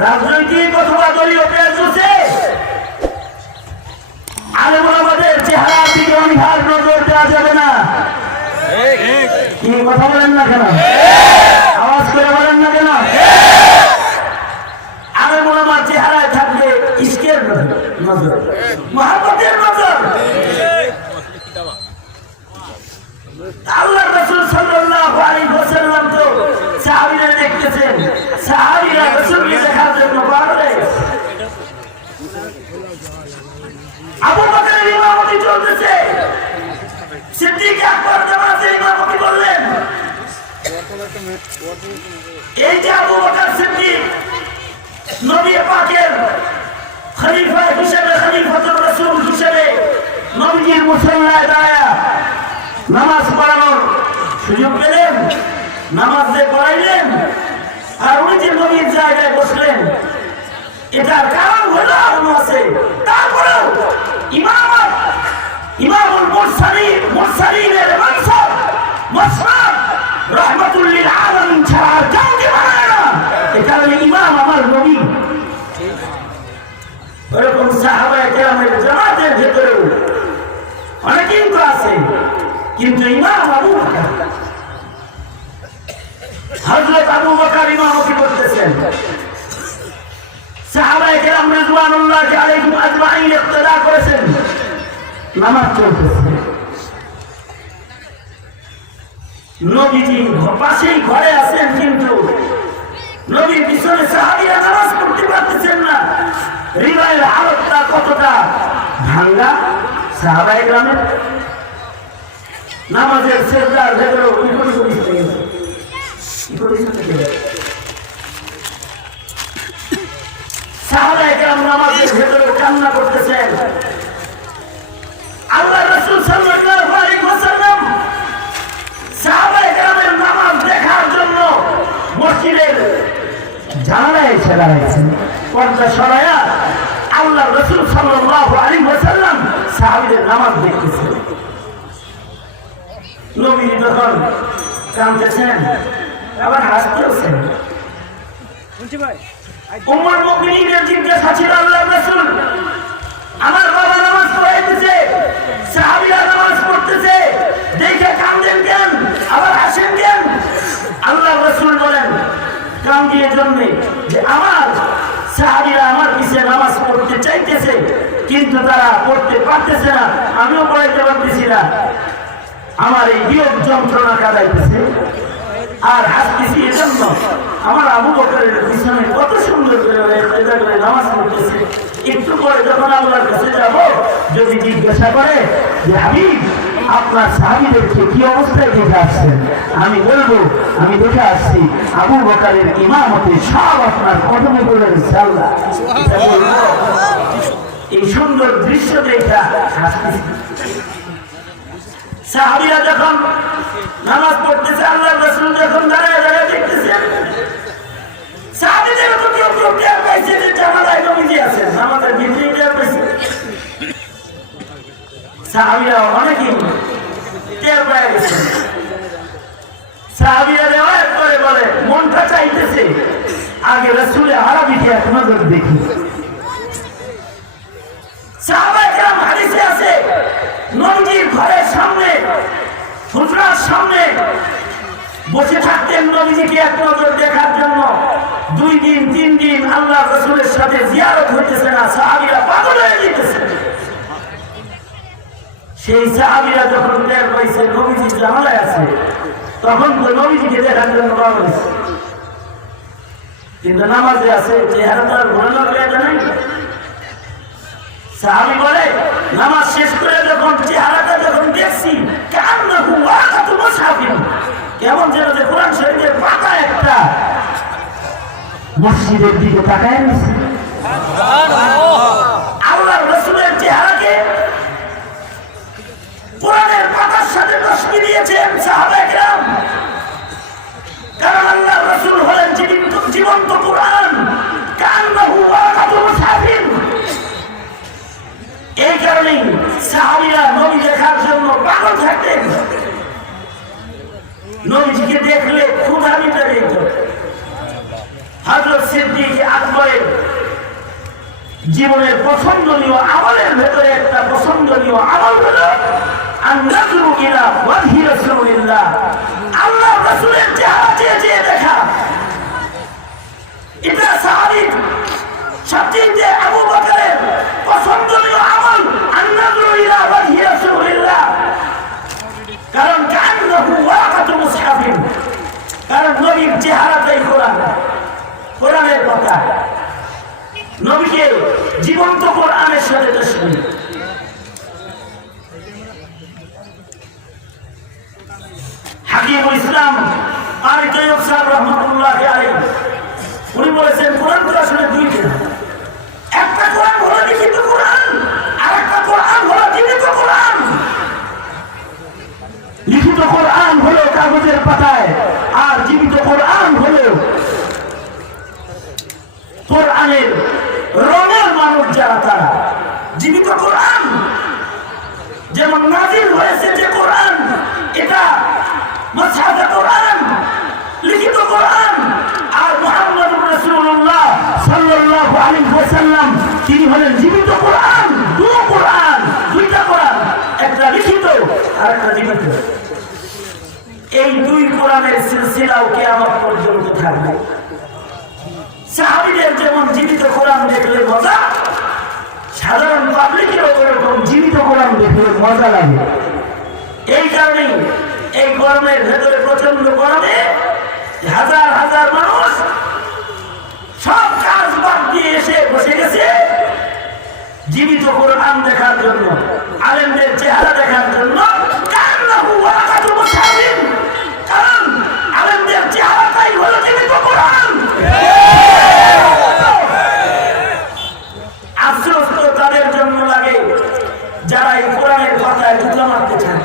রাজনৈতিক অথবা দলীয় পেঁচে আলেম ওলামাদের চেহারার দিকে অনিহার নজর দেওয়া যাবে না। কি কথা বলেন না কেন? আওয়াজ করে বলেন না কেন? আলেম ওলামার চেহারায় থাকবে ইশকের নজর, মহব্বতের নজর। আল্লাহর রাসূল সাল্লাল্লাহু আলাইহি ওয়াসাল্লাম তো সাহাবীরা দেখতেছেন, সাহাবীরা রাসূলকে দেখার জন্য পাগল হয়ে গেছে। আবু বকরের ইমামতি চলতেছে, সিদ্দিক আকবর জামাতে ইমামতি বললেন। এই যে আবু বকর সিদ্দিক নবী পাকের খলিফা হিসেবে, খলিফাতুর রাসূল হিসেবে নবীজির মুসল্লায় দাঁড়ায়া নামাজ পড়ানোর সুযোগ পেলেন, নামাজ যে পড়াইলেন, আর উনি যে নবীর জায়গায় বসলেন, এটার কারণ হলো আরো আছে। তারপরেও ইমামুল মুরসালিনের মানসব মাসরাত রাহমাতুল লিল আলামিন ছাড়া কাউকে মানায় না। এই কারণে ইমাম আমার নবী। এরকম সাহাবায়ে কেরামের জামাতের ভেতরেও অনেকেই তো আছে, কিন্তু ইমাম আবু বকর, হযরত আবু বকর ইমামতি করতেছেন। সাহাবায়ে কেরাম রিজওয়ানুল্লাহি আলাইহিম আজমাইন ইক্তেদা করেছেন, নামাজ চলতেছে। নবীজি পাশেই ঘরে আছেন, কিন্তু নবীর পিছনে সাহাবীরা নামাজ পড়তে পারতেছেন না। হৃদয়ের হালতটা কতটা ভাঙ্গা সাহাবায়ে কেরামের। নামাজের সেজদার ভেতরে সাহাবায়ে কেরাম নামাজের ভেতরে কান্না করতেছেন। আল্লাহর রাসূল সাল্লাল্লাহু আলাইহি ওয়াসাল্লাম সাহাবায়ে কেরামের নামাজ দেখার জন্য মসজিদের জানালায় এসে দাঁড়াইছেন। পর্দা সরায়া আল্লাহর রাসূল সাল্লাল্লাহু আলাইহি ওয়াসাল্লাম সাহাবীদের নামাজ দেখতেছেন। নবী যখন কাঁদতেছেন, আবার হাসতেছেন। উম্মুল মুমিনিনের জিজ্ঞাসা ছিল, আল্লাহর রাসূল, আমার বাবা নামাজ পড়াইতেছে, সাহাবীরা নামাজ পড়তেছে, দেখে কাঁদেন কেন, আবার হাসেন কেন? আল্লাহর রাসূল বলেন, কাঁদি এজন্য যে আমার সাহাবীরা আমার পিছনে নামাজ পড়তে চাইতেছে, কিন্তু তারা পড়তে পারতেছে না, আমিও পড়াইতে পারতেছি না। আমার এই বিয়োগ যন্ত্রণা কাটাইতেছে আর হাসতেছি এজন্য আমার আবু বকরের পিছনে কত সুন্দর করে নামাজ পড়তেছে। একটু পরে যখন আল্লাহর কাছে যাব, যদি জিজ্ঞাসা করে যে হাবিব আপনার সাহাবীদেরকে কি অবস্থায় দেখে আসছেন, আমি বলবো আমি দেখে আসছি আবু বকরের ইমামতে সব আপনার কদমে পড়ে রয়েছে। আল্লাহ এই সুন্দর দৃশ্য দেখা হাসতেছি। সাহাবীরা যখন নামাজ পড়তেছে, আল্লাহর রাসূল যখন দাঁড়ায় দাঁড়ায় দেখতেছেন, সাহাবীদের তো কেউ টের পাইছে যে জানালায় নবীজি আছেন, নামাজের ভিতরে টের পাইছে। সাহাবীরা অনেকেই টের পেয়ে গেছে। সাহাবীরা রিওয়ায়াত করে বলে, মনটা চাইতেছে আগে রাসূলের আরবিতে এক নজর দেখি। সাহাবায়ে কেরাম হাদিসে আছে, নবীজির ঘরের সামনে, হুজরার সামনে বসে থাকতেন নবীজিকে এক নজর দেখার জন্য। 2 দিন 3 দিন আল্লাহর রাসূলের সাথে জিয়ারত হইতেছে না, সাহাবীরা পাগল হয়ে যেতেছে। সেই সাহাবীরা যখন টের পাইছে নবীজি জানালায় আছে, তখন তো নবীজিকে দেখার জন্য পাগল হয়েছে, কিন্তু নামাজে আছে, চেহারা তো আর ঘোরানোর জায়গা নাই। সাহাবী বলে, নামাজ শেষ করে যখন চেহারাটা যখন দেখছি, কান্নাহু ওয়াকাতু মুসহাফিন, কেমন যেন যে কোরআন শরীফের পাতা একটা মসজিদের দিকে তাকায় নিছে। আল্লাহর রাসূলের চেহারাকে কোরআনের পাতার সাথে তশবিহ দিয়েছেন সাহাবায়ে কেরাম, কারণ আল্লাহর রাসূল হলেন জীবন্ত কোরআন। কান্নাহু ওয়াকাতু মুসহাফিন। এই কারণেই সাহাবীরা নবী দেখার জন্য পাগল থাকতেন। নবীজিকে দেখলে ক্ষুধা মিটে যেত। হযরত সিদ্দিক আকবরের জীবনের পছন্দনীয় আমলের ভেতরে একটা পছন্দনীয় আমল হলো আন-নাযরু ইলা ওয়াজহি রাসূলিল্লাহ, আল্লাহর রাসূলের চেহারা চেয়ে দেখা। এটা সাহাবী সবচেয়ে আবু বকরের পছন্দনীয় আমল আন-নাযরু ইলা ওয়াজহি রাসূলিল্লাহ, কারণ কান্নাহু ওয়াকাতু মুসহাফিন, কারণ নবীর চেহারাটাই কোরআন, কোরআনের কথা। নবীকে জীবন্ত কোরআনের সাথে তশবিহ। হাকিমুল ইসলাম আলী তৈয়ব সাহেব রহমাতুল্লাহ আলাইহি উনি বলেছেন কোরআন তো আসলে দুইটা, একটা কোরআন হলো লিখিত কোরআন, আর একটা কোরআন হলো জীবিত কোরআন। লিখিত কোরআন হলো কাগজের পাতায়, আর জীবিত কোরআন হলো কোরআনের রঙের মানুষ যারা, তারা জীবিত কোরআন। যেমন নাজিল হয়েছে যে কোরআন, এটা মুসহাফে কোরআন, লিখিত কোরআন। আর মুহাম্মদুর রাসূলুল্লাহ সাল্লাল্লাহু আলাইহি ওয়াসাল্লাম তিনি হলেন জীবিত কোরআন, কোরআন দুইটা কোরআন, একটা লিখিত আর একটা জীবিত। এই দুই কোরআনের সিলসিলাও কিয়ামত পর্যন্ত থাকবে। সাহাবীদের যেমন জীবিত কোরআন দেখলে মজা, সাধারণ পাবলিকেরও এরকম জীবিত কোরআন দেখলে মজা লাগে। এই কারণেই এই গরমের ভেতরে, প্রচন্ড গরমে হাজার হাজার মানুষ সব কাজ বাদ দিয়ে এসে বসে গেছে জীবিত কোরআন দেখার জন্য, আলেমদের চেহারা দেখার জন্য। কান্নাহু ওয়াকাতু মুসহাফিন, কারণ আলেমদের চেহারাটাই হলো জীবিত কোরআন। আফসোস তো তাদের জন্য লাগে যারা এই কোরআনের কথায় জুতা মারতে চায়,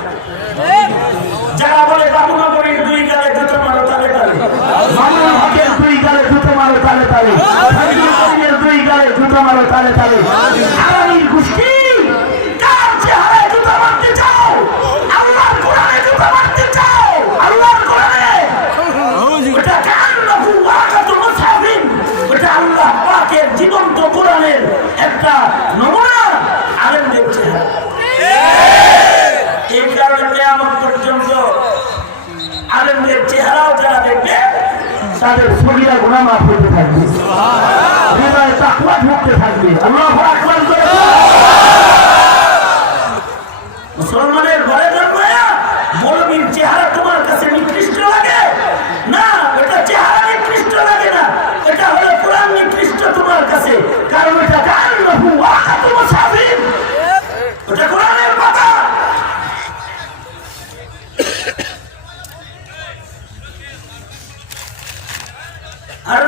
যারা বলে বাবুনগরীর দুই গালে জুতো মারো তালে তালে, মামুনুল হকের দুই গালে জুতো মারো তালে তালে, ফজলুলের দুই গালে জুতো মারো তালে তালে। হারামির গোষ্ঠী, কার চেহারায় জুতো মারতে চাও? আল্লাহর কোরআনে জুতো মারতে চাও? আল্লাহর কোরআনে ওটা কান্নাহু ওয়াকাতু মুসহাফিন, ওটা আল্লাহ পাকের জীবন্ত কোরআনের একটা নমুনা, আলেমদের চেহারা। এই কারণে কিয়ামত পর্যন্ত আলেমদের চেহারাও যারা দেখবে তাদের সগীরা গুনাহ মাফ হতে থাকবে, হৃদয়ে তাকওয়া ঢুকতে থাকবে। আল্লাহু আকবার। মুসলমানের ঘরে জন্মায়া মৌলবীর চেহারা তোমার কাছে নিকৃষ্ট লাগে না, এটা চেহারা নিকৃষ্ট লাগে না, এটা হলো কোরআন নিকৃষ্ট তোমার কাছে, কারণ এটা কান্নাহু ওয়াকাতু মুসহাফিন, ওটা কোরআনের কথা। আর